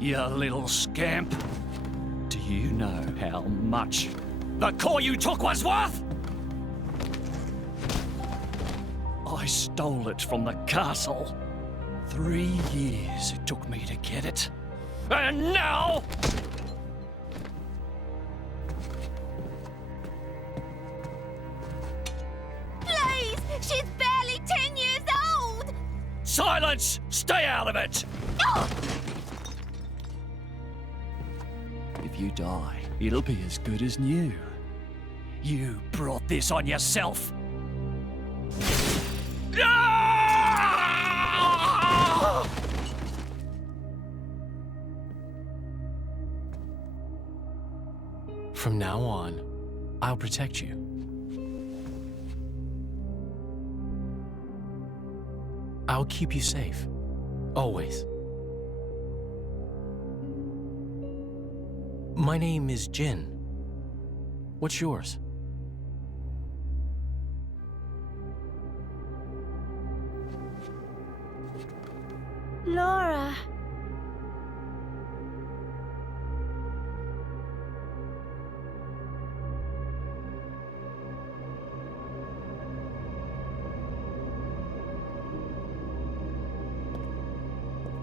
You little scamp. Do you know how much the core you took was worth? I stole it from the castle. 3 years it took me to get it. And now... Please! She's barely 10 years old! Silence! Stay out of it! Oh! If you die, it'll be as good as new. You brought this on yourself. From now on, I'll protect you. I'll keep you safe. Always. My name is Jin. What's yours? Laura.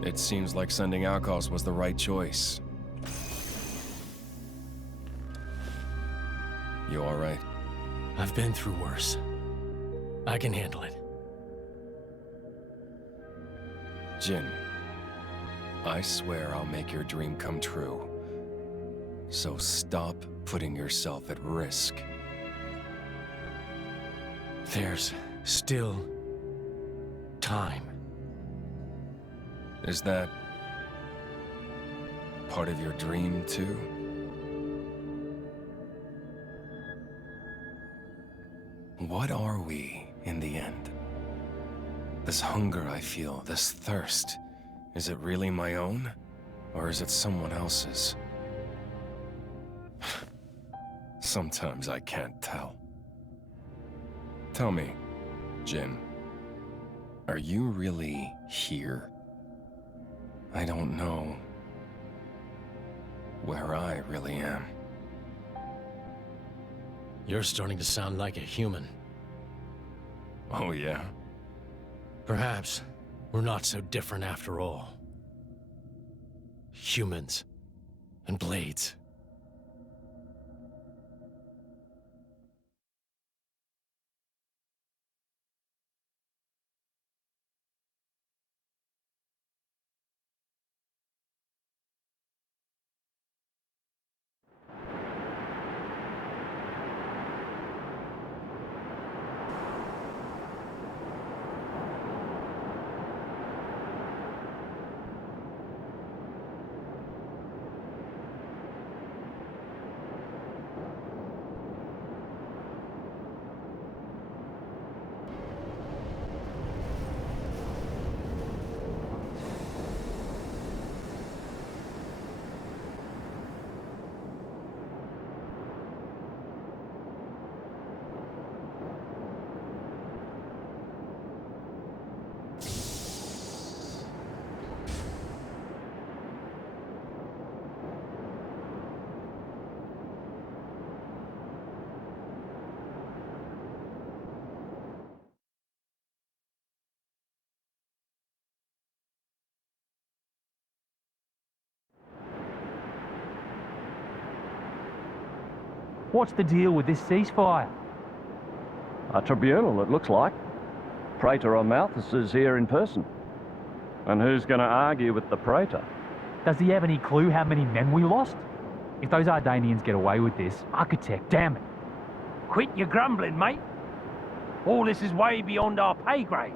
It seems like sending outcasts was the right choice. You all right? I've been through worse. I can handle it. Jin, I swear I'll make your dream come true. So stop putting yourself at risk. There's still time. Is that part of your dream, too? What are we, in the end? This hunger I feel, this thirst, is it really my own? Or is it someone else's? Sometimes I can't tell. Tell me, Jin, are you really here? I don't know where I really am. You're starting to sound like a human. Oh, yeah? Perhaps we're not so different after all. Humans and blades. What's the deal with this ceasefire? A tribunal, it looks like. Praetor on Malthus is here in person. And who's going to argue with the Praetor? Does he have any clue how many men we lost? If those Ardanians get away with this, architect, damn it. Quit your grumbling, mate. All this is way beyond our pay grade.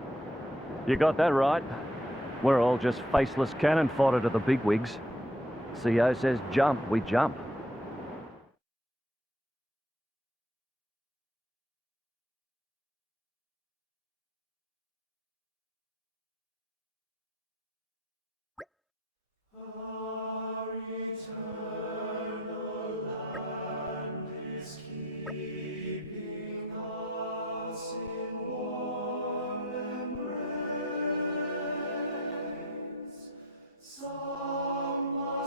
You got that right. We're all just faceless cannon fodder to the bigwigs. CO says jump, we jump. Someone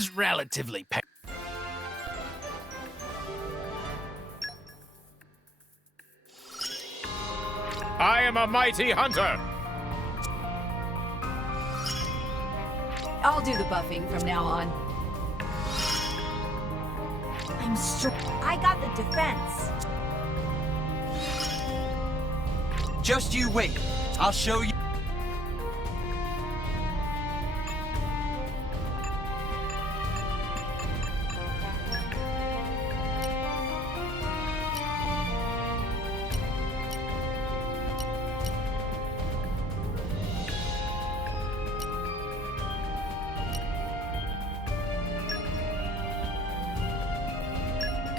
was relatively I am a mighty hunter! I'll do the buffing from now on. I'm strong. I got the defense. Just you wait. I'll show you.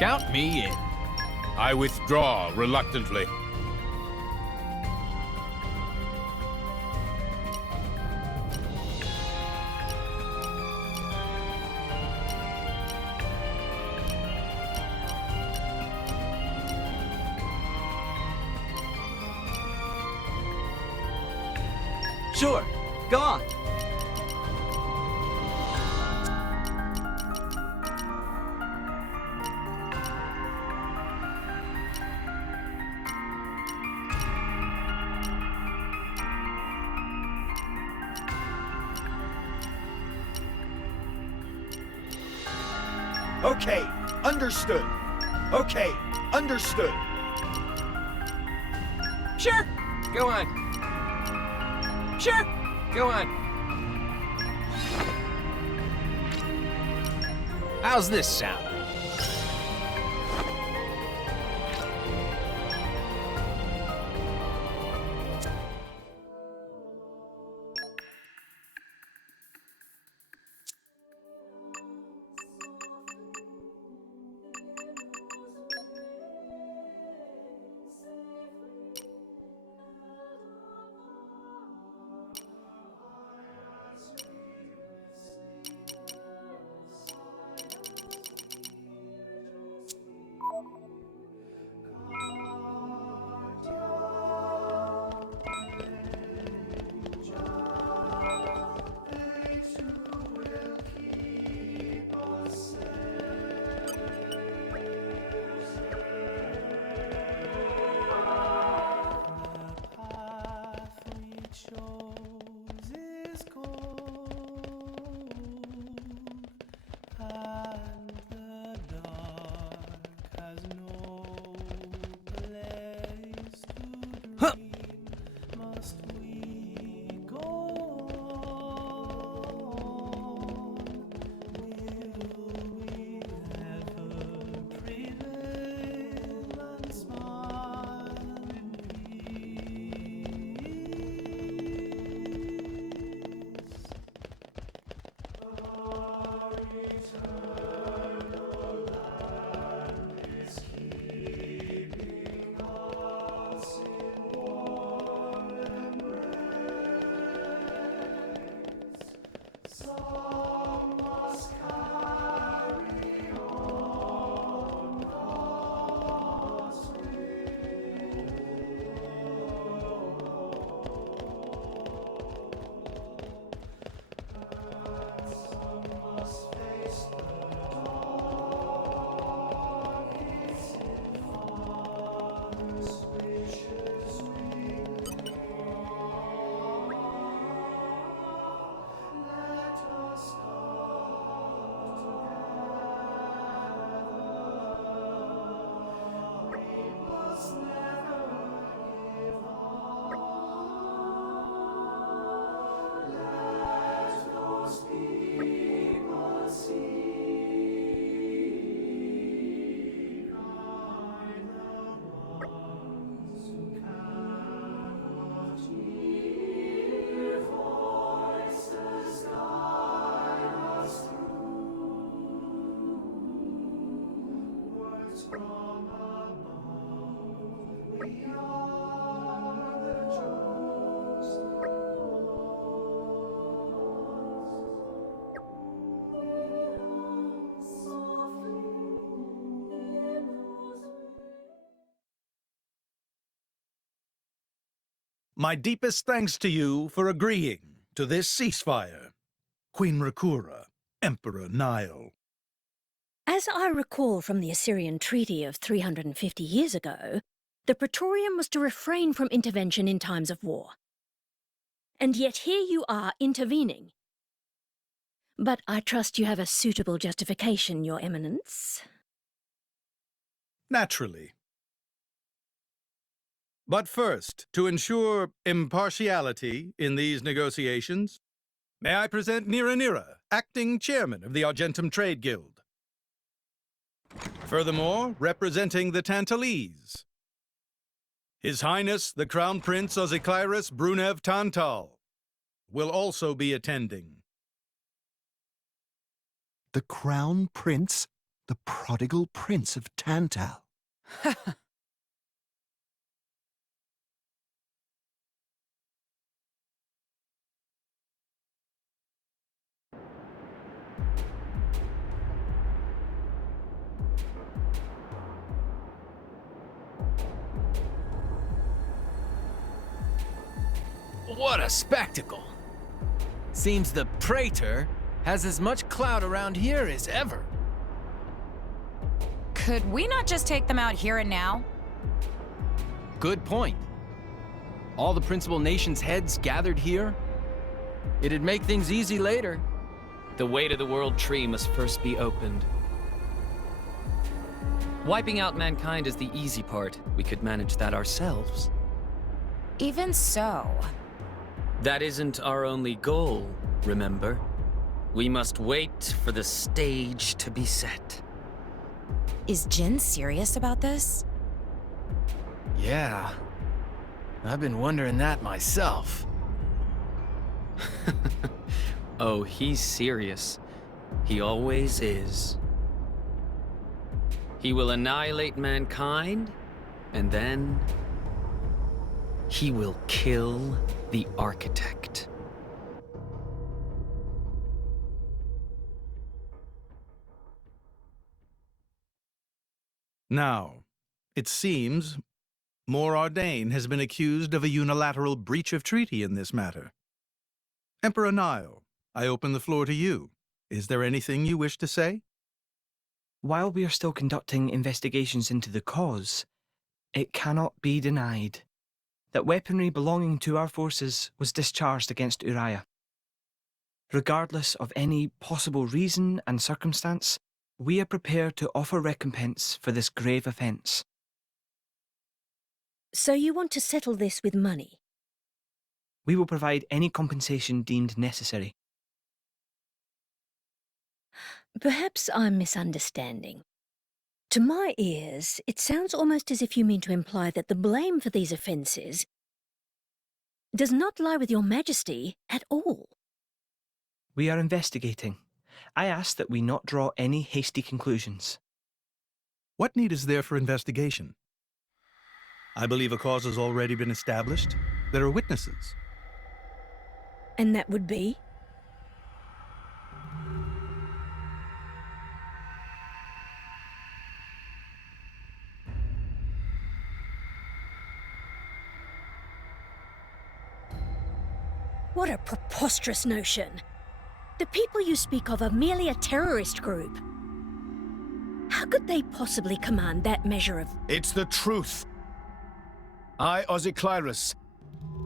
Count me in. I withdraw reluctantly. Sure. Go on. Okay, understood. Okay, understood. Sure. Go on. Sure. Go on. How's this sound? My deepest thanks to you for agreeing to this ceasefire, Queen Rakura. Emperor Nile. As I recall from the Assyrian treaty of 350 years ago, the Praetorium was to refrain from intervention in times of war. And yet here you are intervening. But I trust you have a suitable justification, Your Eminence. Naturally. But first, to ensure impartiality in these negotiations, may I present Nira, acting chairman of the Argentum Trade Guild. Furthermore, representing the Tantalese, His Highness the Crown Prince Ozikairis Brunev Tantal will also be attending. The Crown Prince? The prodigal Prince of Tantal. What a spectacle! Seems the Praetor has as much clout around here as ever. Could we not just take them out here and now? Good point. All the principal nations' heads gathered here? It'd make things easy later. The way to the world tree must first be opened. Wiping out mankind is the easy part. We could manage that ourselves. Even so. That isn't our only goal, remember? We must wait for the stage to be set. Is Jin serious about this? Yeah. I've been wondering that myself. Oh, he's serious. He always is. He will annihilate mankind, and then he will kill the architect. Now, it seems Morardain has been accused of a unilateral breach of treaty in this matter. Emperor Nile, I open the floor to you. Is there anything you wish to say? While we are still conducting investigations into the cause, it cannot be denied that weaponry belonging to our forces was discharged against Uriah. Regardless of any possible reason and circumstance, we are prepared to offer recompense for this grave offence. So you want to settle this with money? We will provide any compensation deemed necessary. Perhaps I'm misunderstanding. To my ears, it sounds almost as if you mean to imply that the blame for these offences does not lie with your Majesty at all. We are investigating. I ask that we not draw any hasty conclusions. What need is there for investigation? I believe a cause has already been established. There are witnesses. And that would be? What a preposterous notion. The people you speak of are merely a terrorist group. How could they possibly command that measure of... It's the truth. I, Ozikairis,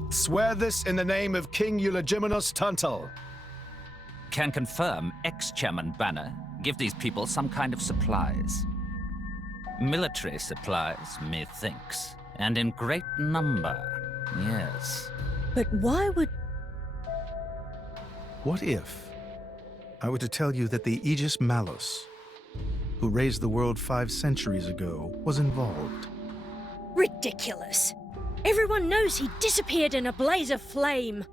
swear this in the name of King Eulogimenos Tantal. Can confirm ex-chairman Banner give these people some kind of supplies. Military supplies, methinks, and in great number, yes. But why would... What if I were to tell you that the Aegis Malus, who raised the world 5 centuries ago, was involved? Ridiculous. Everyone knows he disappeared in a blaze of flame.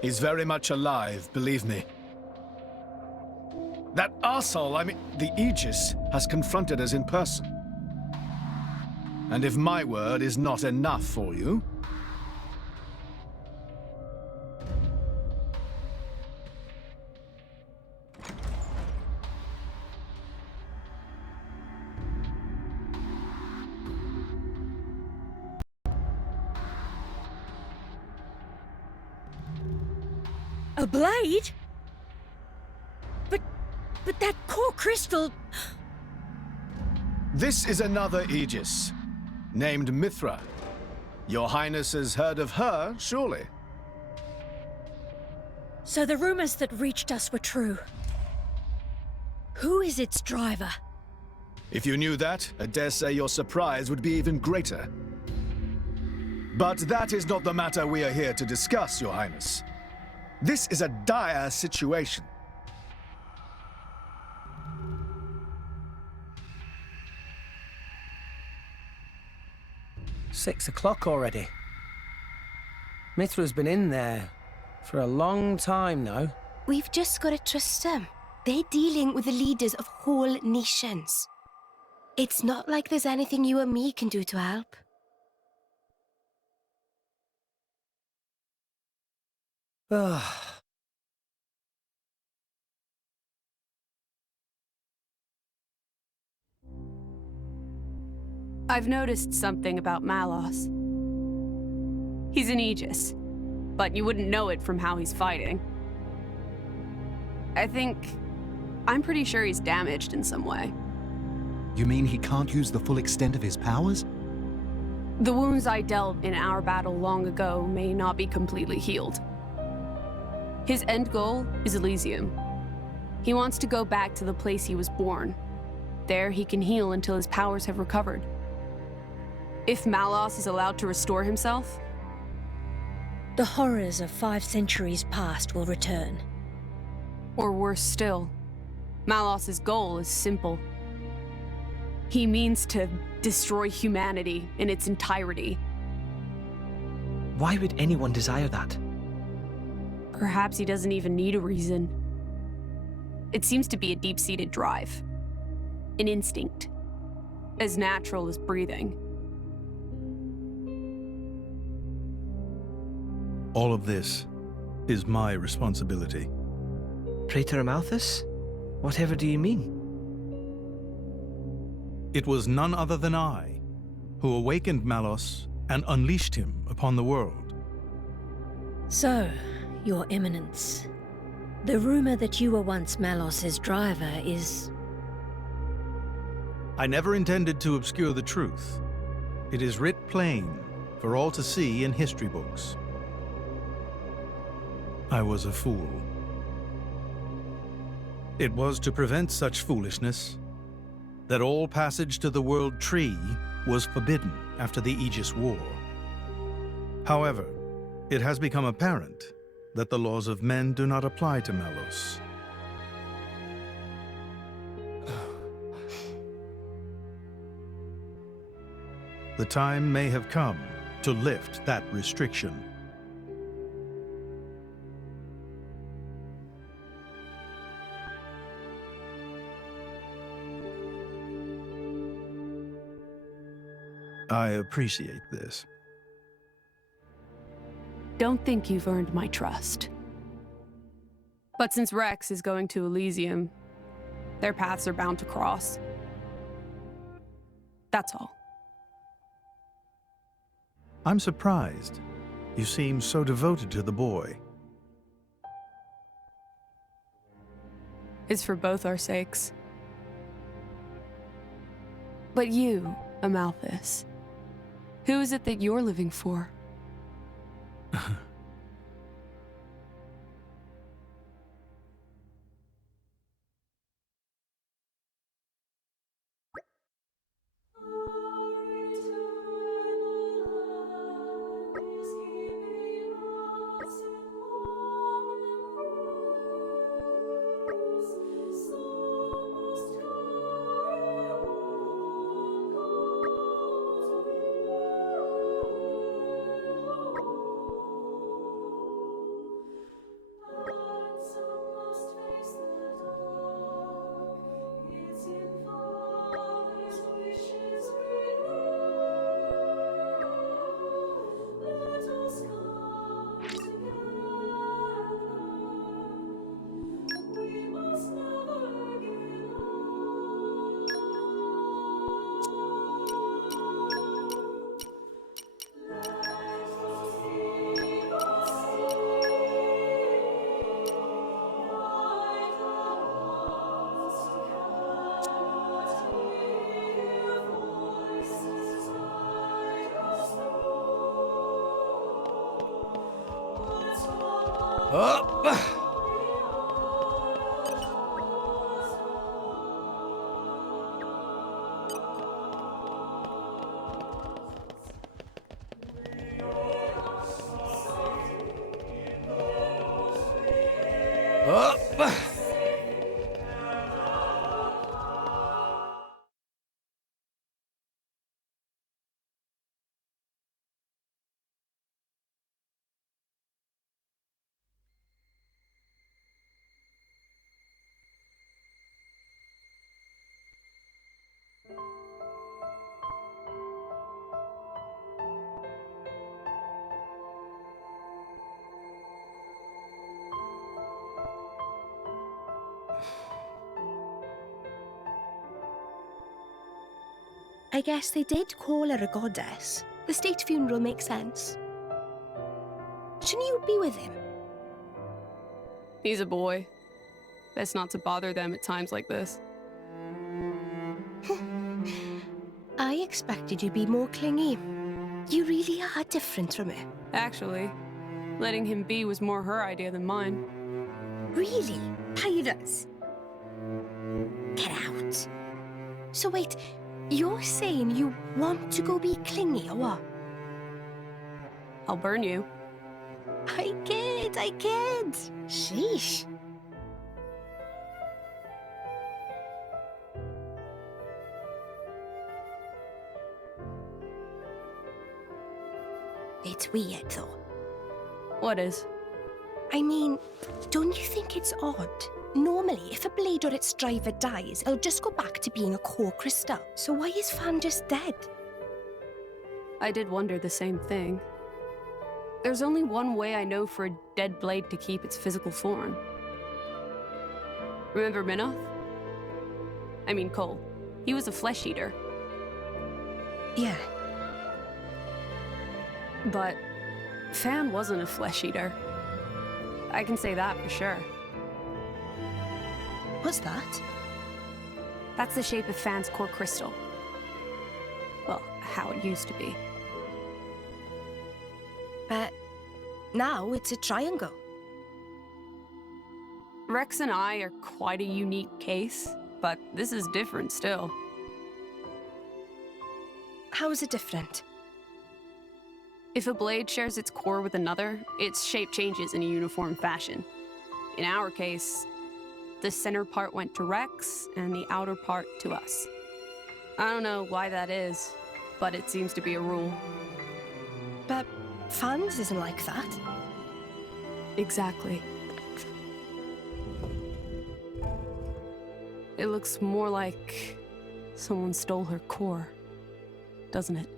He's very much alive, believe me. That arsehole, the Aegis, has confronted us in person. And if my word is not enough for you... A blade? But But that core crystal... This is another Aegis, named Mithra. Your Highness has heard of her, surely? So the rumors that reached us were true. Who is its driver? If you knew that, I dare say your surprise would be even greater. But that is not the matter we are here to discuss, Your Highness. This is a dire situation. "6 o'clock already. Mithra's been in there for a long time now. We've just got to trust them. They're dealing with the leaders of whole nations. It's not like there's anything you or me can do to help. Ugh. I've noticed something about Malos. He's an Aegis, but you wouldn't know it from how he's fighting. I'm pretty sure he's damaged in some way. You mean he can't use the full extent of his powers? The wounds I dealt in our battle long ago may not be completely healed. His end goal is Elysium. He wants to go back to the place he was born. There he can heal until his powers have recovered. If Malos is allowed to restore himself, the horrors of 5 centuries past will return. Or worse still, Malos's goal is simple. He means to destroy humanity in its entirety. Why would anyone desire that? Perhaps he doesn't even need a reason. It seems to be a deep-seated drive. An instinct. As natural as breathing. All of this is my responsibility. Praetor Amalthus? Whatever do you mean? It was none other than I who awakened Malos and unleashed him upon the world. So, Your Eminence, the rumor that you were once Malos's driver is... I never intended to obscure the truth. It is writ plain for all to see in history books. I was a fool. It was to prevent such foolishness that all passage to the World Tree was forbidden after the Aegis War. However, it has become apparent that the laws of men do not apply to Malos. The time may have come to lift that restriction. I appreciate this. Don't think you've earned my trust. But since Rex is going to Elysium, their paths are bound to cross. That's all. I'm surprised. You seem so devoted to the boy. It's for both our sakes. But you, Amalthus, who is it that you're living for? Up! Up! I guess they did call her a goddess. The state funeral makes sense. Shouldn't you be with him? He's a boy. Best not to bother them at times like this. I expected you to be more clingy. You really are different from her. Actually, letting him be was more her idea than mine. Really? Pirates? Get out. So wait, you're saying you want to go be clingy or what? I'll burn you. I kid. Sheesh. It's weird, though. What is? I mean, don't you think it's odd? Normally, if a blade or its driver dies, it'll just go back to being a core crystal. So why is Fan just dead? I did wonder the same thing. There's only one way I know for a dead blade to keep its physical form. Remember Minoth? I mean Cole. He was a flesh eater. Yeah. But Fan wasn't a flesh eater. I can say that for sure. What's that? That's the shape of Fan's core crystal. Well, how it used to be. But now it's a triangle. Rex and I are quite a unique case, but this is different still. How is it different? If a blade shares its core with another, its shape changes in a uniform fashion. In our case, the center part went to Rex and the outer part to us. I don't know why that is, but it seems to be a rule. But Fan's isn't like that. Exactly. It looks more like someone stole her core, doesn't it?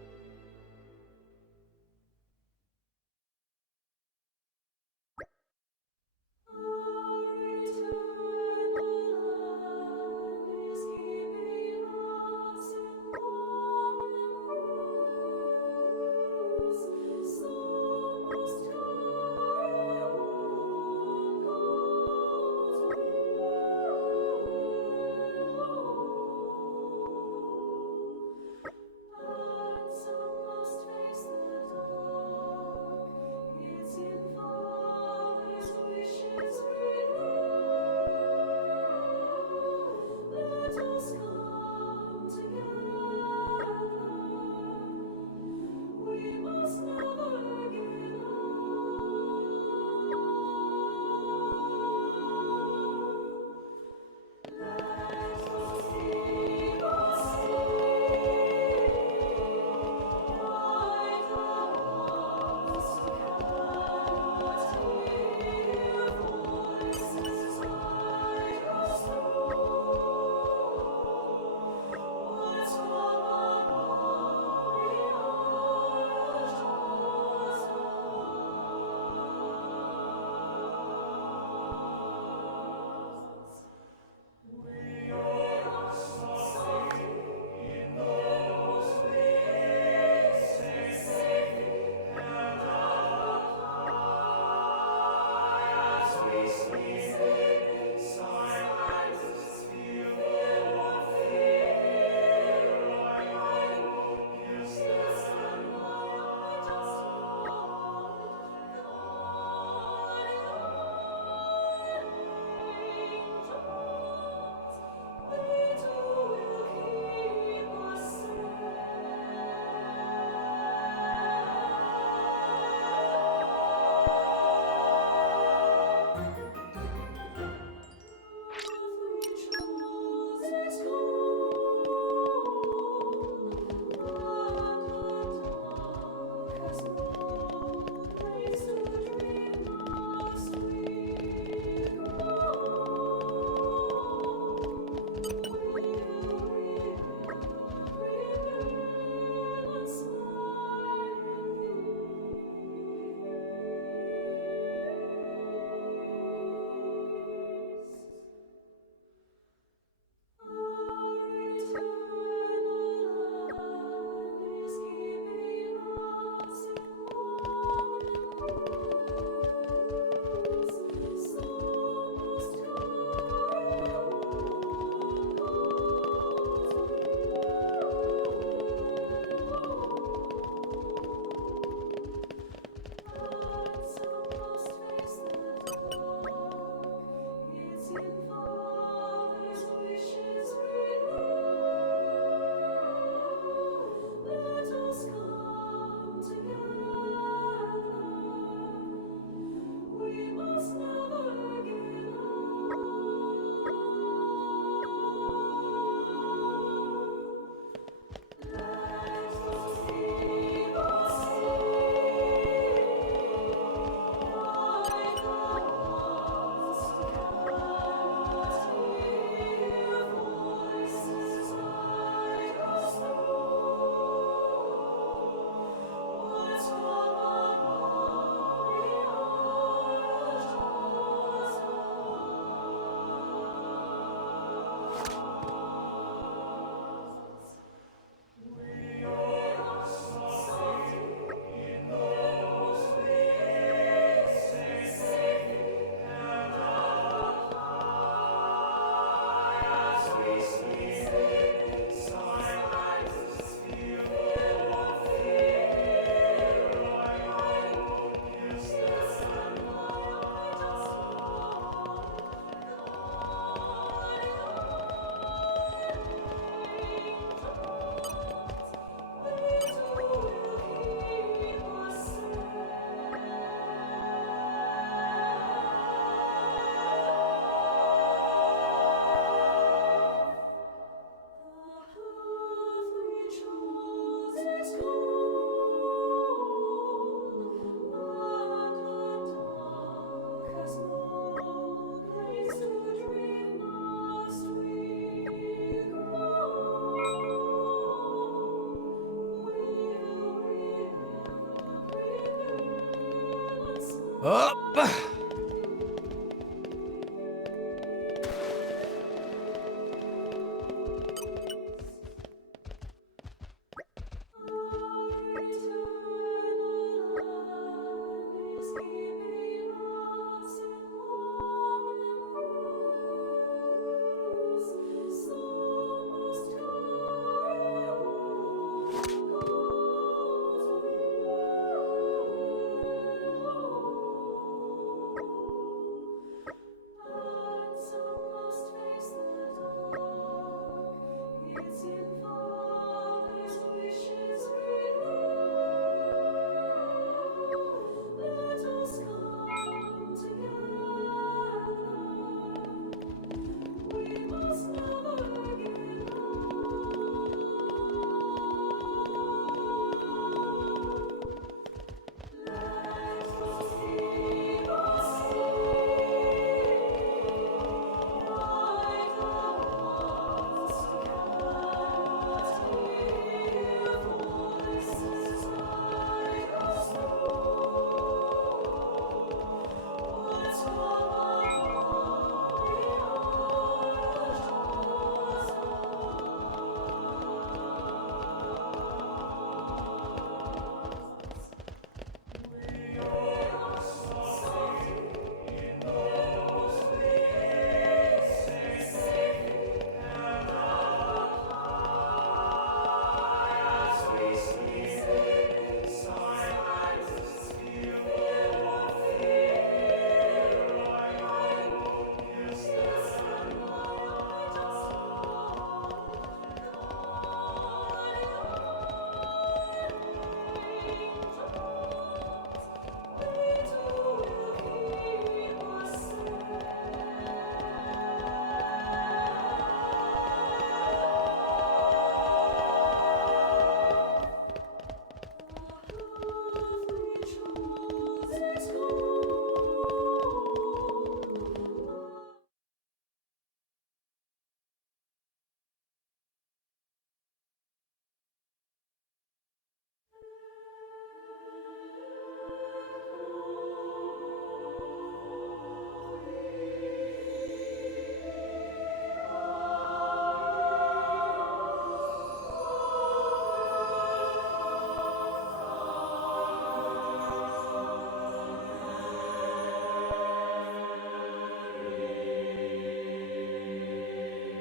Up!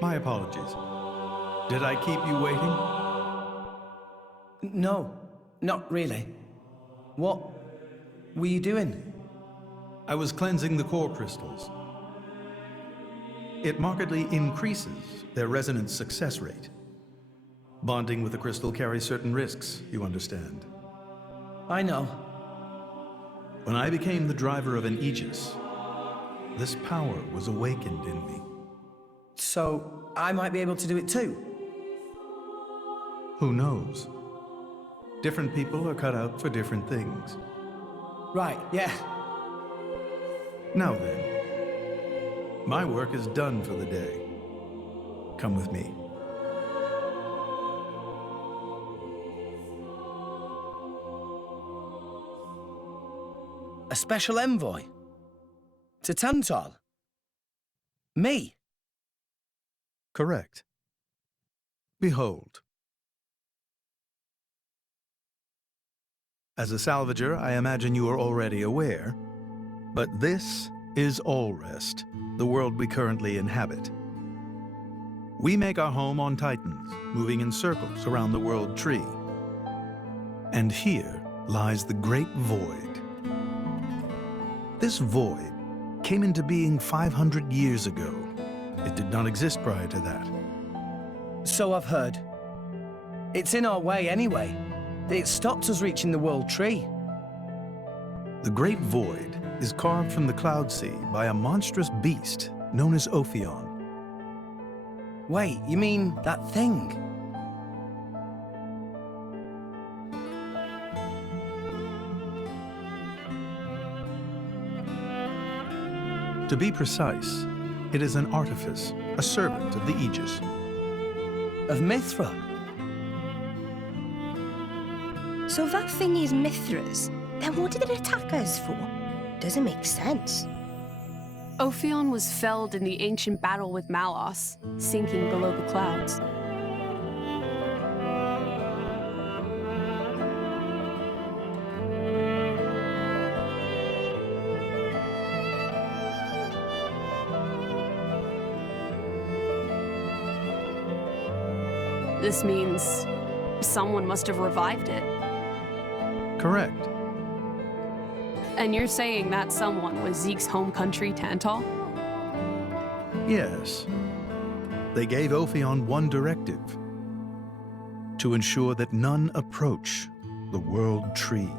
My apologies. Did I keep you waiting? No, not really. What were you doing? I was cleansing the core crystals. It markedly increases their resonance success rate. Bonding with a crystal carries certain risks, you understand. I know. When I became the driver of an Aegis, this power was awakened in me. So, I might be able to do it too? Who knows? Different people are cut out for different things. Right, yeah. Now then, my work is done for the day. Come with me. A special envoy? To Tantal? Me? Correct. Behold. As a salvager, I imagine you are already aware, but this is Allrest, the world we currently inhabit. We make our home on Titans, moving in circles around the world tree. And here lies the Great Void. This void came into being 500 years ago. It did not exist prior to that. So I've heard. It's in our way anyway. It stopped us reaching the world tree. The Great Void is carved from the Cloud Sea by a monstrous beast known as Ophion. Wait, you mean that thing? To be precise, it is an artifice, a servant of the Aegis. Of Mithra? So that thing is Mithra's. Then what did it attack us for? Doesn't make sense. Ophion was felled in the ancient battle with Malos, sinking below the clouds. This means someone must have revived it. Correct. And you're saying that someone was Zeke's home country, Tantal? Yes. They gave Ophion one directive: to ensure that none approach the World Tree.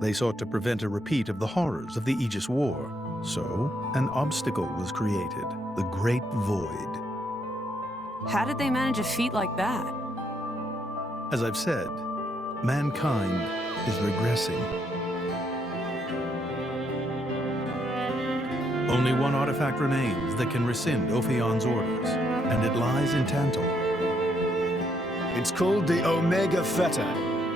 They sought to prevent a repeat of the horrors of the Aegis War, so an obstacle was created, the Great Void. How did they manage a feat like that? As I've said, mankind is regressing. Only one artifact remains that can rescind Ophion's orders, and it lies in Tantal. It's called the Omega Feta,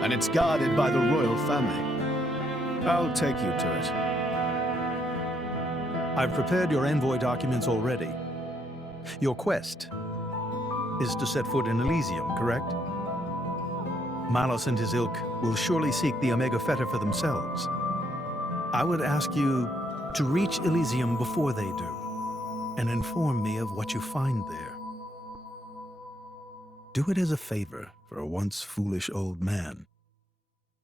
and it's guarded by the royal family. I'll take you to it. I've prepared your envoy documents already. Your quest is to set foot in Elysium, correct? Malos and his ilk will surely seek the Omega Feta for themselves. I would ask you to reach Elysium before they do, and inform me of what you find there. Do it as a favor for a once foolish old man,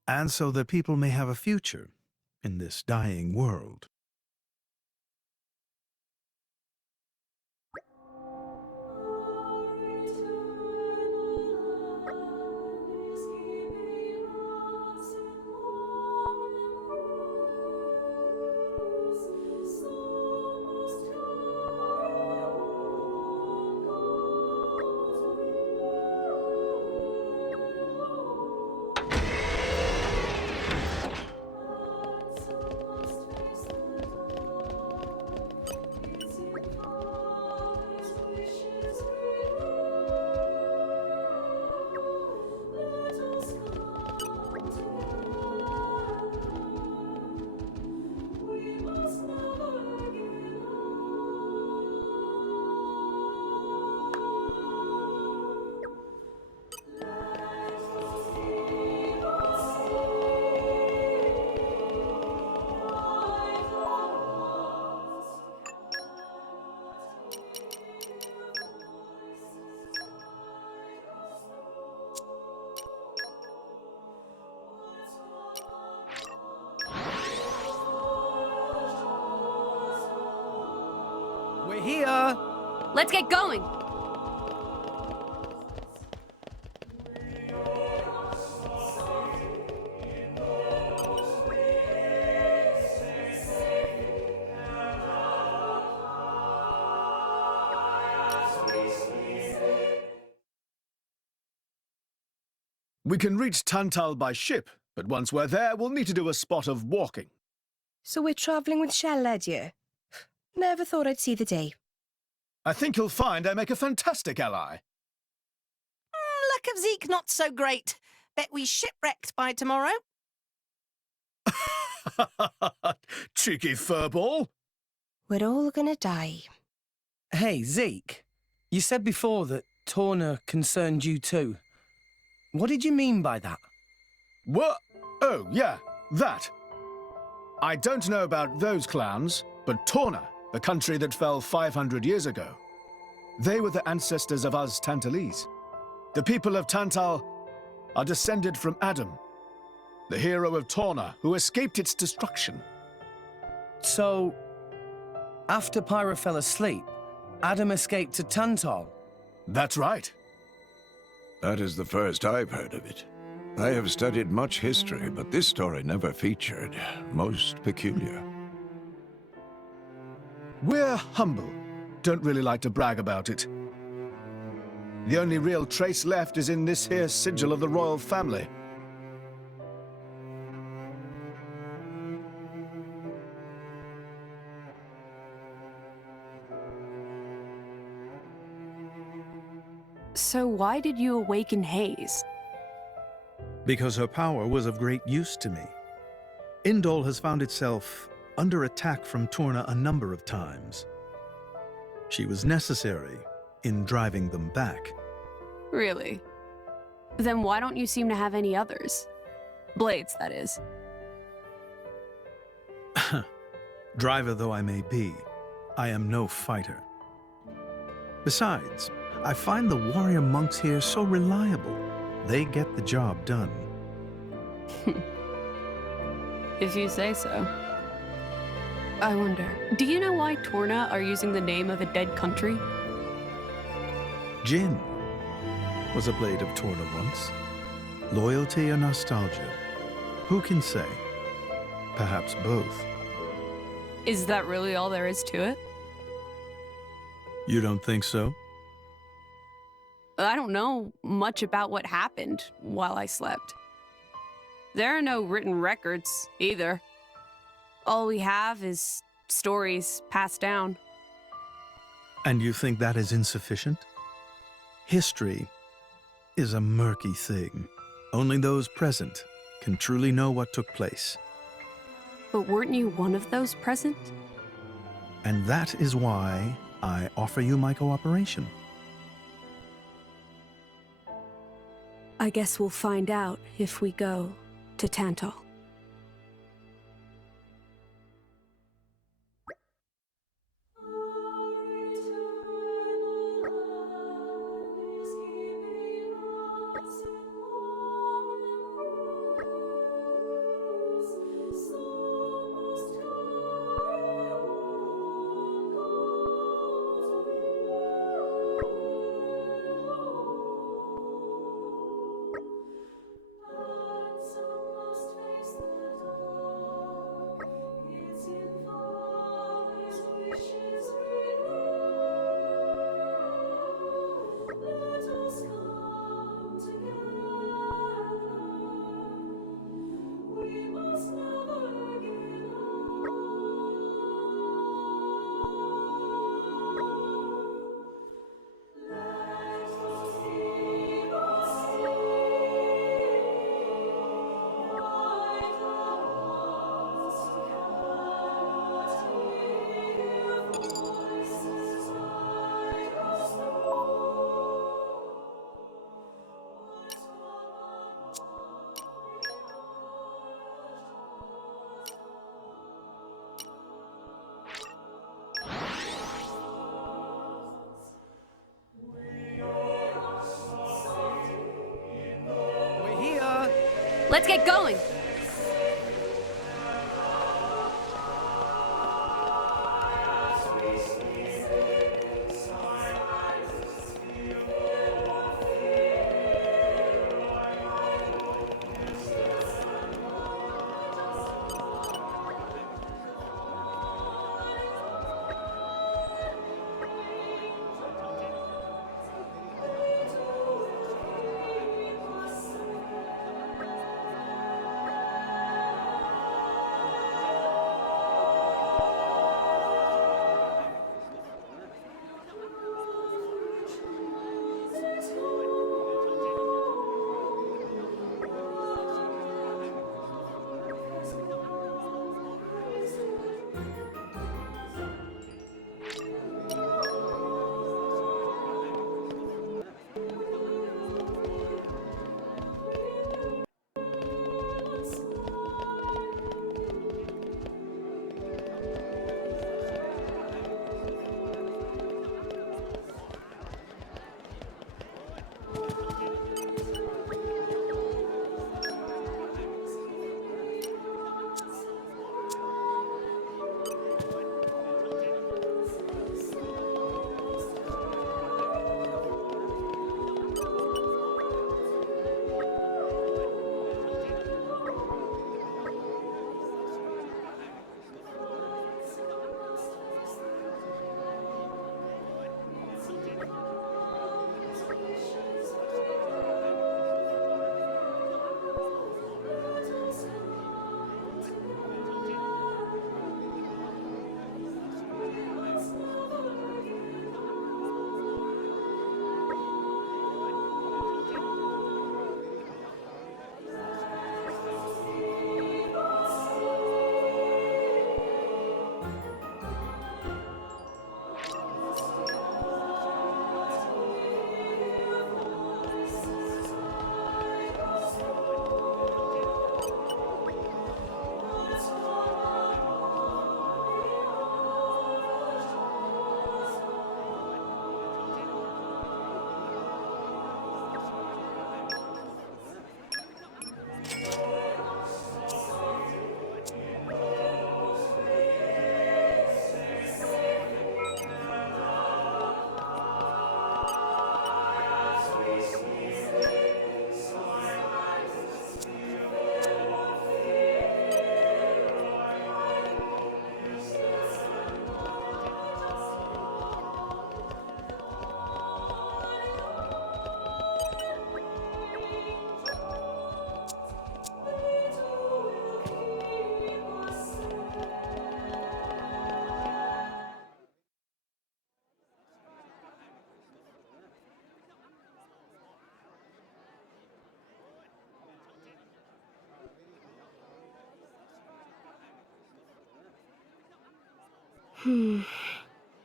and so that people may have a future in this dying world. We're here! Let's get going! We can reach Tantal by ship, but once we're there, we'll need to do a spot of walking. So we're travelling with Shell, you? Never thought I'd see the day. I think you'll find I make a fantastic ally. Luck of Zeke not so great. Bet we shipwrecked by tomorrow. Cheeky furball. We're all gonna die. Hey, Zeke. You said before that Torna concerned you too. What did you mean by that? What? Oh, yeah, that. I don't know about those clans, but Torna, the country that fell 500 years ago, they were the ancestors of us Tantalese. The people of Tantal are descended from Adam, the hero of Torna who escaped its destruction. So, after Pyra fell asleep, Adam escaped to Tantal? That's right. That is the first I've heard of it. I have studied much history, but this story never featured. Most peculiar. We're humble. Don't really like to brag about it. The only real trace left is in this here sigil of the royal family. So why did you awaken Hayes? Because her power was of great use to me. Indol has found itself under attack from Torna a number of times. She was necessary in driving them back. Really? Then why don't you seem to have any others? Blades, that is. Driver though I may be, I am no fighter. Besides, I find the warrior monks here so reliable. They get the job done. If you say so. I wonder, do you know why Torna are using the name of a dead country? Jin was a blade of Torna once. Loyalty or nostalgia? Who can say? Perhaps both. Is that really all there is to it? You don't think so? I don't know much about what happened while I slept. There are no written records, either. All we have is stories passed down. And you think that is insufficient? History is a murky thing. Only those present can truly know what took place. But weren't you one of those present? And that is why I offer you my cooperation. I guess we'll find out if we go to Tantal. Let's get going!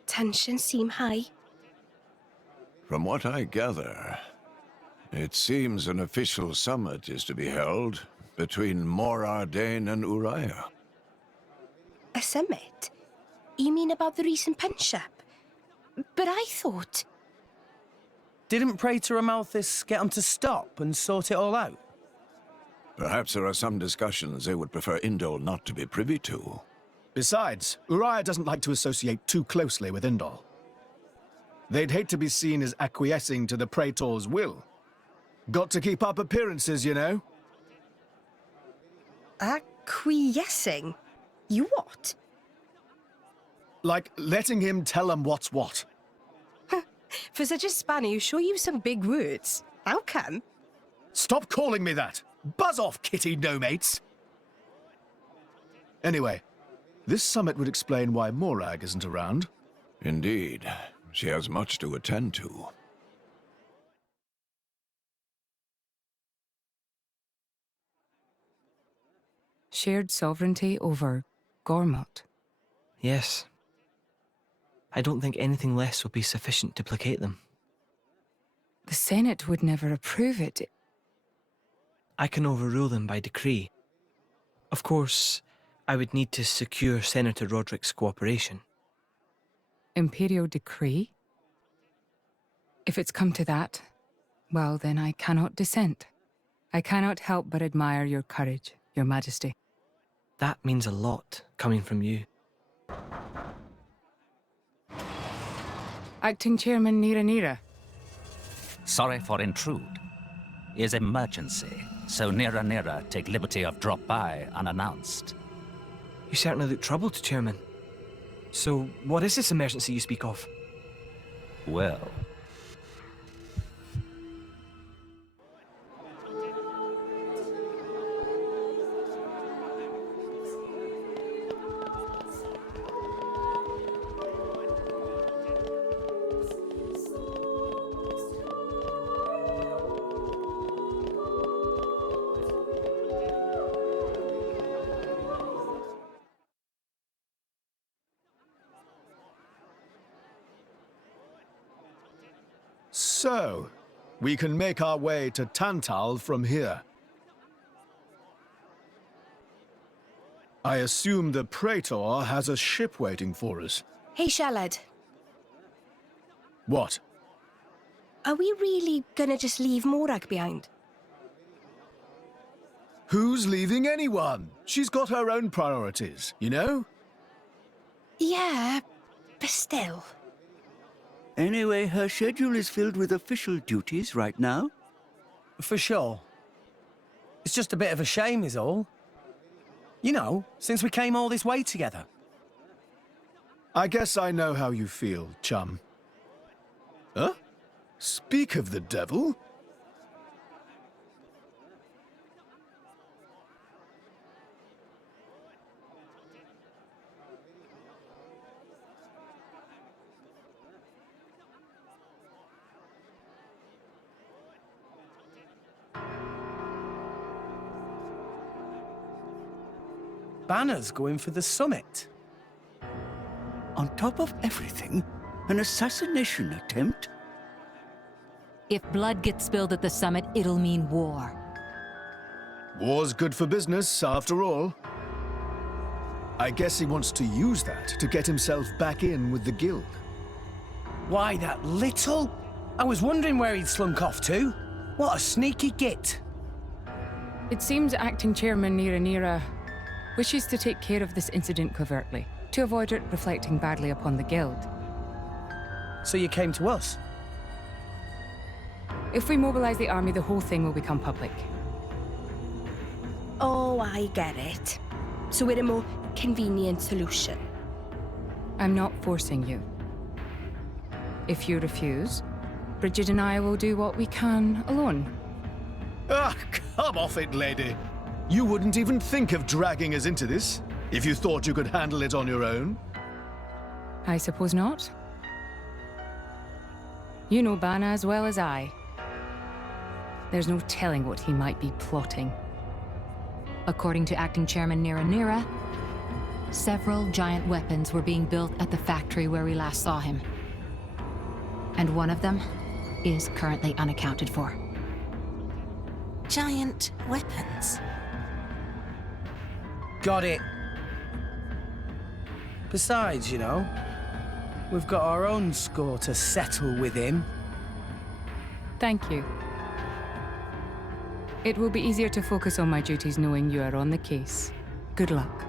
Tensions seem high. From what I gather, it seems an official summit is to be held between Morardain and Uriah. A summit? You mean about the recent punch-up? But I thought... Didn't Praetor Amalthus get them to stop and sort it all out? Perhaps there are some discussions they would prefer Indol not to be privy to. Besides, Uriah doesn't like to associate too closely with Indol. They'd hate to be seen as acquiescing to the Praetor's will. Got to keep up appearances, you know. Acquiescing? You what? Like letting him tell them what's what. For such a spanner, you sure use some big words. How come? Stop calling me that! Buzz off, kitty no-mates! Anyway, this summit would explain why Morag isn't around. Indeed. She has much to attend to. Shared sovereignty over Gormott. Yes. I don't think anything less will be sufficient to placate them. The Senate would never approve it. I can overrule them by decree. Of course, I would need to secure Senator Roderick's cooperation. Imperial decree? If it's come to that, well, then I cannot dissent. I cannot help but admire your courage, Your Majesty. That means a lot, coming from you. Acting Chairman Nira. Sorry for intrude. Is emergency, so Nira take liberty of drop by unannounced. You certainly look troubled, Chairman. So, what is this emergency you speak of? Well... So, we can make our way to Tantal from here. I assume the Praetor has a ship waiting for us. Hey, Shalad. What? Are we really gonna just leave Morag behind? Who's leaving anyone? She's got her own priorities, you know? Yeah, but still. Anyway, her schedule is filled with official duties right now. For sure. It's just a bit of a shame is all. You know, since we came all this way together. I guess I know how you feel, chum. Huh? Speak of the devil? Banner's going for the summit. On top of everything, an assassination attempt? If blood gets spilled at the summit, it'll mean war. War's good for business, after all. I guess he wants to use that to get himself back in with the guild. Why, that little? I was wondering where he'd slunk off to. What a sneaky git. It seems Acting Chairman Nira wishes to take care of this incident covertly, to avoid it reflecting badly upon the guild. So you came to us? If we mobilize the army, the whole thing will become public. Oh, I get it. So we're a more convenient solution. I'm not forcing you. If you refuse, Bridget and I will do what we can alone. Ah, come off it, lady. You wouldn't even think of dragging us into this, if you thought you could handle it on your own. I suppose not. You know Bana as well as I. There's no telling what he might be plotting. According to Acting Chairman Nira, Several giant weapons were being built at the factory where we last saw him. And one of them is currently unaccounted for. Giant weapons? Got it. Besides, you know, we've got our own score to settle with him. Thank you. It will be easier to focus on my duties knowing you are on the case. Good luck.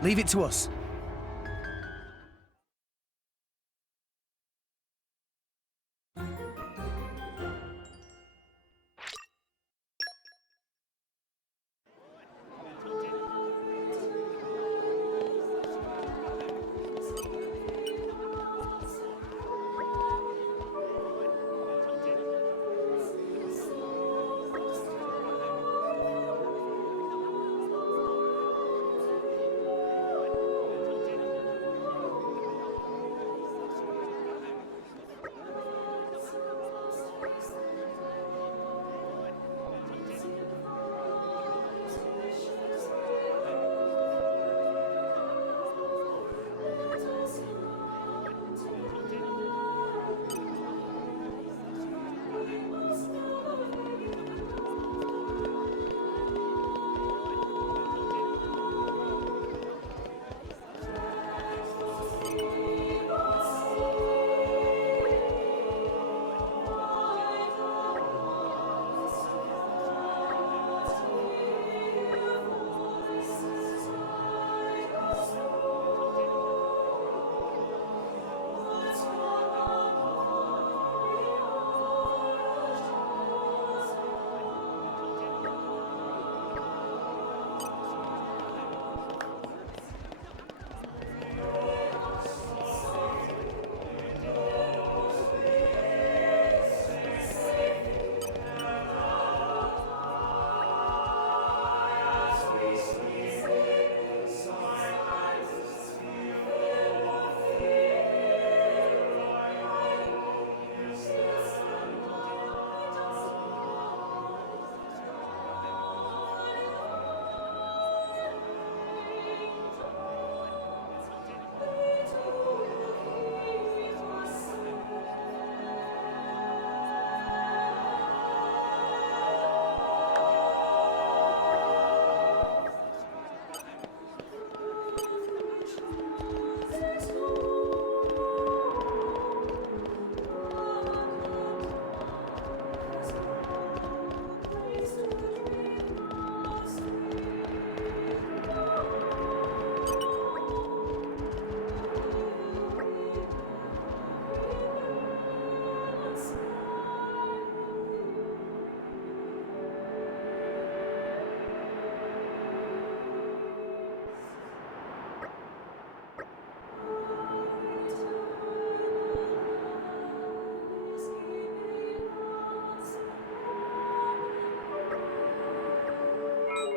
Leave it to us.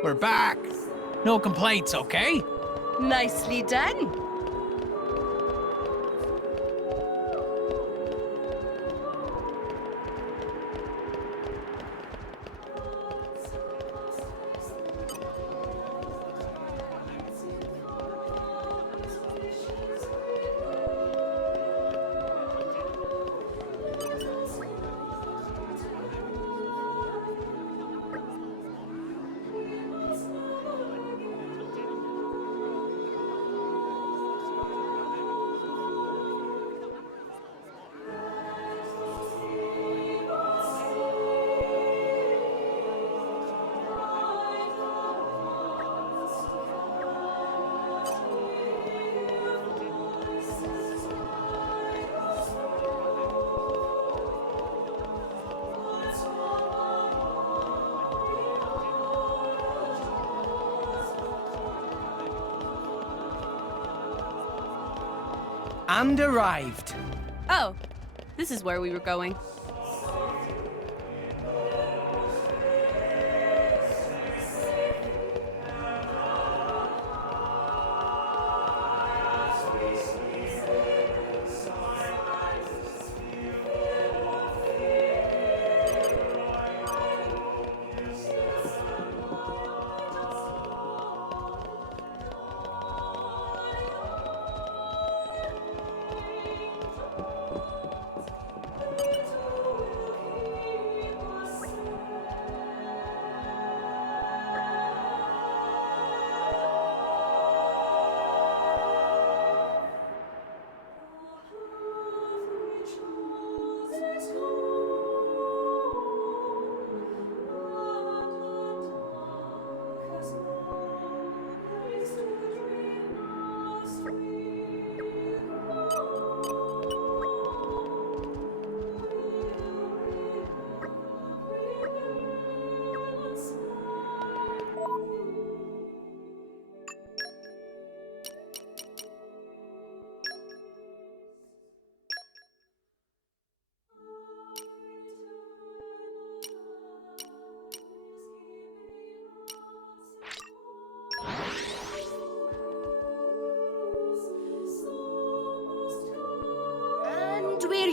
We're back. No complaints, okay? Nicely done. And arrived. Oh, this is where we were going.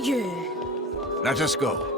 Yeah. Let us go.